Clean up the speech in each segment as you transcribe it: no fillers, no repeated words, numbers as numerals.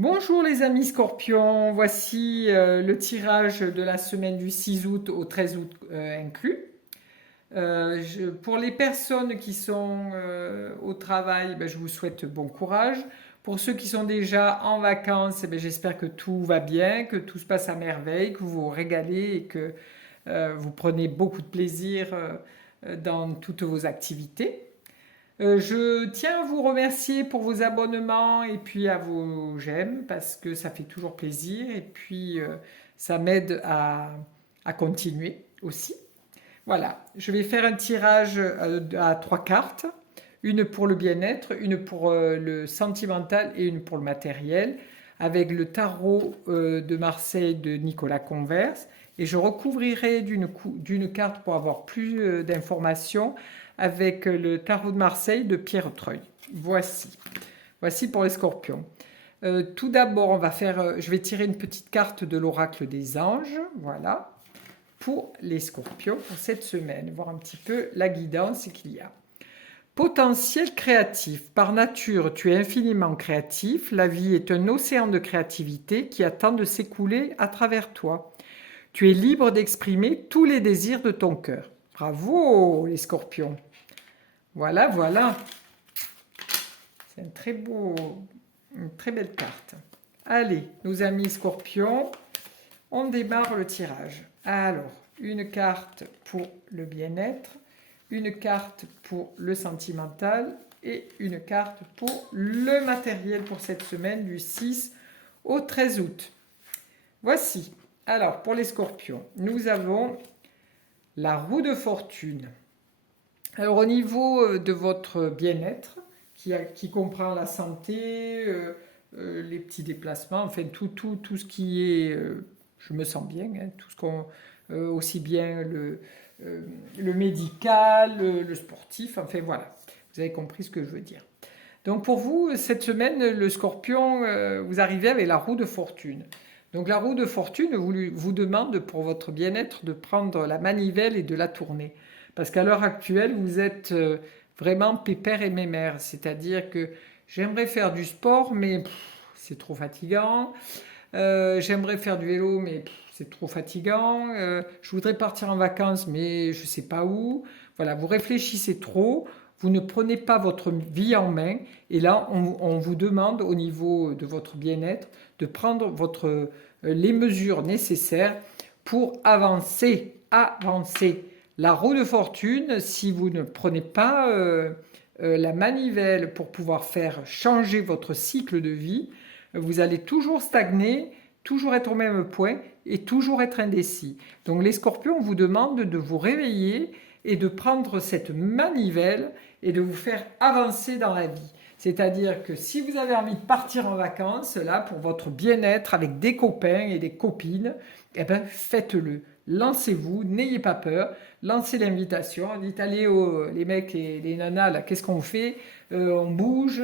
Bonjour les amis scorpions, voici le tirage de la semaine du 6 août au 13 août inclus. Pour les personnes qui sont au travail, je vous souhaite bon courage. Pour ceux qui sont déjà en vacances, j'espère que tout va bien, que tout se passe à merveille, que vous vous régalez et que vous prenez beaucoup de plaisir dans toutes vos activités. Je tiens à vous remercier pour vos abonnements et puis à vos j'aime parce que ça fait toujours plaisir et puis ça m'aide à continuer aussi. Voilà, je vais faire un tirage à trois cartes, une pour le bien-être, une pour le sentimental et une pour le matériel, avec le tarot de Marseille de Nicolas Converse. Et je recouvrirai d'une carte pour avoir plus d'informations avec le tarot de Marseille de Pierre Treuil. Voici pour les scorpions. Tout d'abord, je vais tirer une petite carte de l'oracle des anges, voilà, pour les scorpions pour cette semaine, voir un petit peu la guidance qu'il y a. Potentiel créatif. Par nature, tu es infiniment créatif. La vie est un océan de créativité qui attend de s'écouler à travers toi. Tu es libre d'exprimer tous les désirs de ton cœur. Bravo les scorpions. Voilà. C'est une très belle carte. Allez, nos amis scorpions, on démarre le tirage. Alors, une carte pour le bien-être, une carte pour le sentimental et une carte pour le matériel pour cette semaine du 6 au 13 août. Voici. Alors, pour les scorpions, nous avons la roue de fortune. Alors, au niveau de votre bien-être, qui comprend la santé, les petits déplacements, enfin tout ce qui est, je me sens bien, hein, tout ce qu'on, aussi bien le médical, le sportif, enfin voilà, vous avez compris ce que je veux dire. Donc pour vous, cette semaine, le scorpion, vous arrivez avec la roue de fortune. Donc la roue de fortune vous demande pour votre bien-être de prendre la manivelle et de la tourner. Parce qu'à l'heure actuelle, vous êtes vraiment pépère et mémère. C'est-à-dire que j'aimerais faire du sport, mais c'est trop fatigant. J'aimerais faire du vélo, mais c'est trop fatigant. Je voudrais partir en vacances, mais je ne sais pas où. Voilà, vous réfléchissez trop. Vous ne prenez pas votre vie en main. Et là, on vous demande au niveau de votre bien-être de prendre les mesures nécessaires pour avancer. La roue de fortune, si vous ne prenez pas la manivelle pour pouvoir faire changer votre cycle de vie, vous allez toujours stagner, toujours être au même point et toujours être indécis. Donc les scorpions vous demandent de vous réveiller et de prendre cette manivelle et de vous faire avancer dans la vie. C'est-à-dire que si vous avez envie de partir en vacances, là, pour votre bien-être avec des copains et des copines, faites-le. Lancez-vous, n'ayez pas peur, lancez l'invitation, dites allez les mecs et les nanas, là, qu'est-ce qu'on fait on bouge,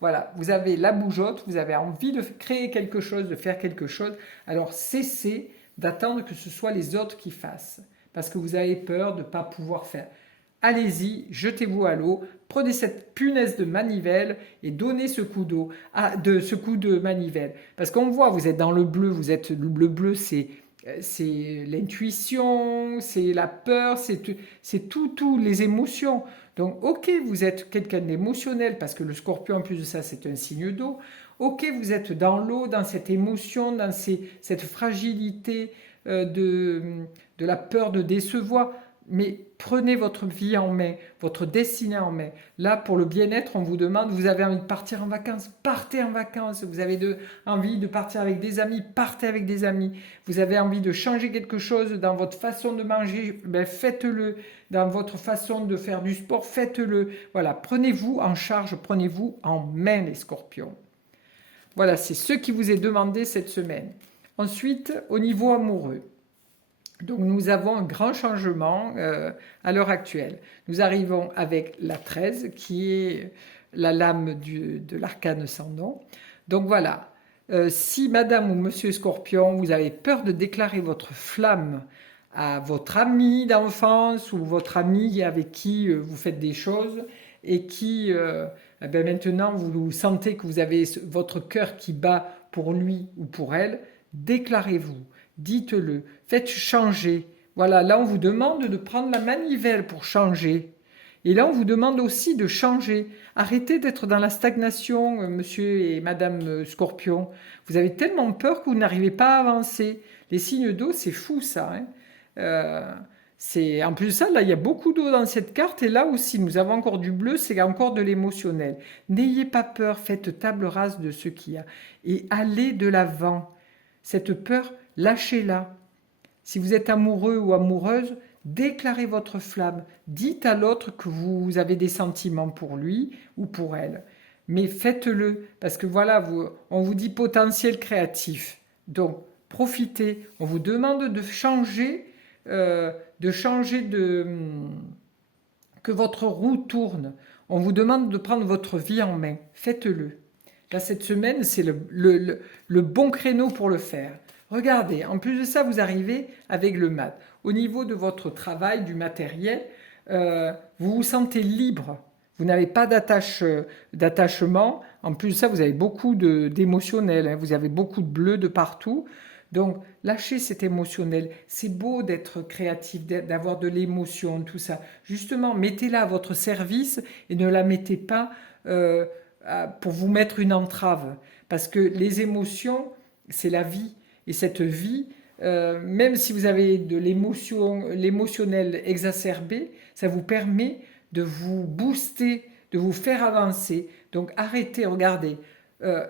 voilà, vous avez la bougeotte, vous avez envie de créer quelque chose, de faire quelque chose, alors cessez d'attendre que ce soit les autres qui fassent, parce que vous avez peur de ne pas pouvoir faire. Allez-y, jetez-vous à l'eau, prenez cette punaise de manivelle et donnez ce coup d'eau, ce coup de manivelle. Parce qu'on voit, vous êtes dans le bleu, le bleu, c'est l'intuition, c'est la peur, c'est tout, les émotions. Donc, ok, vous êtes quelqu'un d'émotionnel, parce que le scorpion, en plus de ça, c'est un signe d'eau. Ok, vous êtes dans l'eau, dans cette émotion, dans cette fragilité de la peur de décevoir. Mais prenez votre vie en main, votre destinée en main. Là, pour le bien-être, on vous demande, vous avez envie de partir en vacances, partez en vacances. Vous avez envie de partir avec des amis, partez avec des amis. Vous avez envie de changer quelque chose dans votre façon de manger, faites-le. Dans votre façon de faire du sport, faites-le. Voilà, prenez-vous en charge, prenez-vous en main, les scorpions. Voilà, c'est ce qui vous est demandé cette semaine. Ensuite, au niveau amoureux. Donc nous avons un grand changement à l'heure actuelle. Nous arrivons avec la 13 qui est la lame de l'arcane sans nom. Donc voilà, si madame ou monsieur Scorpion, vous avez peur de déclarer votre flamme à votre ami d'enfance ou votre ami avec qui vous faites des choses et qui eh ben maintenant vous sentez que vous avez votre cœur qui bat pour lui ou pour elle, déclarez-vous, dites-le, faites changer. Voilà, là on vous demande de prendre la manivelle pour changer. Et là on vous demande aussi de changer. Arrêtez d'être dans la stagnation, monsieur et madame Scorpion. Vous avez tellement peur que vous n'arrivez pas à avancer. Les signes d'eau, c'est fou ça. Hein. En plus de ça, là, il y a beaucoup d'eau dans cette carte. Et là aussi, nous avons encore du bleu, c'est encore de l'émotionnel. N'ayez pas peur, faites table rase de ce qu'il y a. Et allez de l'avant. Cette peur, lâchez-la. Si vous êtes amoureux ou amoureuse, déclarez votre flamme. Dites à l'autre que vous avez des sentiments pour lui ou pour elle. Mais faites-le, parce que voilà, on vous dit potentiel créatif. Donc, profitez. On vous demande de changer, que votre roue tourne. On vous demande de prendre votre vie en main. Faites-le. Là, cette semaine, c'est le bon créneau pour le faire. Regardez, en plus de ça, vous arrivez avec le mat. Au niveau de votre travail, du matériel, vous vous sentez libre. Vous n'avez pas d'attachement. En plus de ça, vous avez beaucoup d'émotionnel. Hein. Vous avez beaucoup de bleu de partout. Donc, lâchez cet émotionnel. C'est beau d'être créatif, d'avoir de l'émotion, tout ça. Justement, mettez-la à votre service et ne la mettez pas pour vous mettre une entrave. Parce que les émotions, c'est la vie. Et cette vie, même si vous avez de l'émotionnel exacerbé, ça vous permet de vous booster, de vous faire avancer. Donc arrêtez, regardez.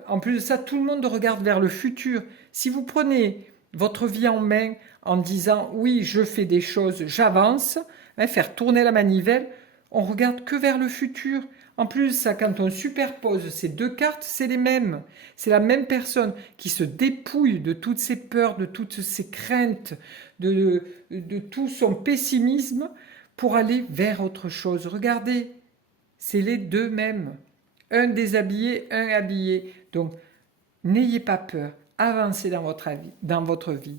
En plus de ça, tout le monde regarde vers le futur. Si vous prenez votre vie en main en disant « oui, je fais des choses, j'avance hein, », faire tourner la manivelle, on regarde que vers le futur. En plus, ça, quand on superpose ces deux cartes, c'est les mêmes. C'est la même personne qui se dépouille de toutes ses peurs, de toutes ses craintes, de tout son pessimisme pour aller vers autre chose. Regardez, c'est les deux mêmes. Un déshabillé, un habillé. Donc, n'ayez pas peur. Avancez dans votre vie.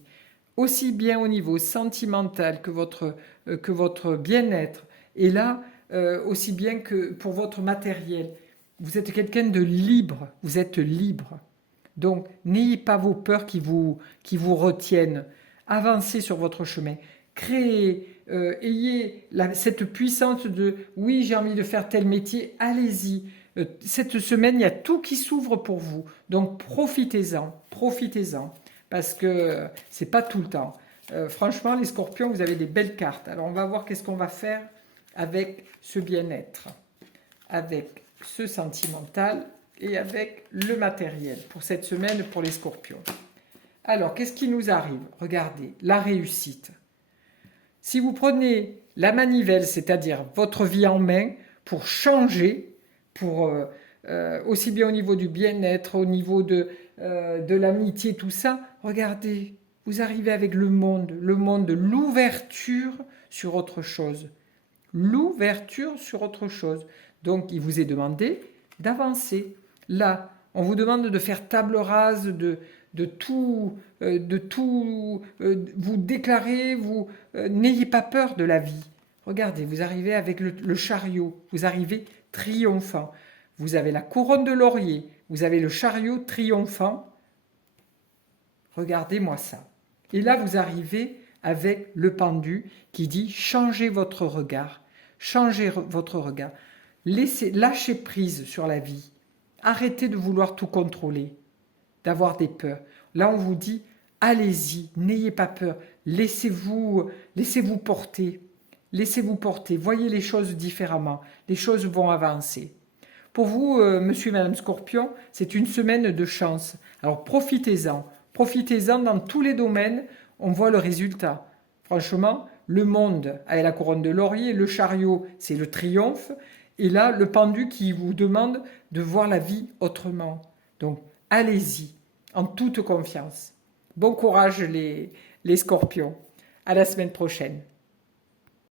Aussi bien au niveau sentimental que votre bien-être. Et là, aussi bien que pour votre matériel. Vous êtes quelqu'un de libre, vous êtes libre. Donc, n'ayez pas vos peurs qui vous retiennent. Avancez sur votre chemin. Créez, ayez cette puissance de « oui, j'ai envie de faire tel métier, allez-y ». Cette semaine, il y a tout qui s'ouvre pour vous. Donc, profitez-en, parce que c'est pas tout le temps. Franchement, les scorpions, vous avez des belles cartes. Alors, on va voir qu'est-ce qu'on va faire avec ce bien-être, avec ce sentimental et avec le matériel pour cette semaine pour les scorpions. Alors, qu'est-ce qui nous arrive? Regardez, la réussite. Si vous prenez la manivelle, c'est-à-dire votre vie en main, pour changer, pour aussi bien au niveau du bien-être, au niveau de l'amitié, tout ça, regardez, vous arrivez avec le monde, l'ouverture sur autre chose. L'ouverture sur autre chose. Donc, il vous est demandé d'avancer. Là, on vous demande de faire table rase de tout, vous déclarer, n'ayez pas peur de la vie. Regardez, vous arrivez avec le chariot, vous arrivez triomphant. Vous avez la couronne de laurier, vous avez le chariot triomphant. Regardez-moi ça. Et là, vous arrivez avec le pendu qui dit « changez votre regard ». Changez votre regard. Lâchez prise sur la vie. Arrêtez de vouloir tout contrôler, d'avoir des peurs. Là, on vous dit « allez-y, n'ayez pas peur, laissez-vous porter. Laissez-vous porter, voyez les choses différemment. Les choses vont avancer. » Pour vous, monsieur et madame Scorpion, c'est une semaine de chance. Alors profitez-en. Profitez-en dans tous les domaines. On voit le résultat. Franchement, le monde avec la couronne de laurier, le chariot, c'est le triomphe. Et là, le pendu qui vous demande de voir la vie autrement. Donc, allez-y, en toute confiance. Bon courage les scorpions. À la semaine prochaine.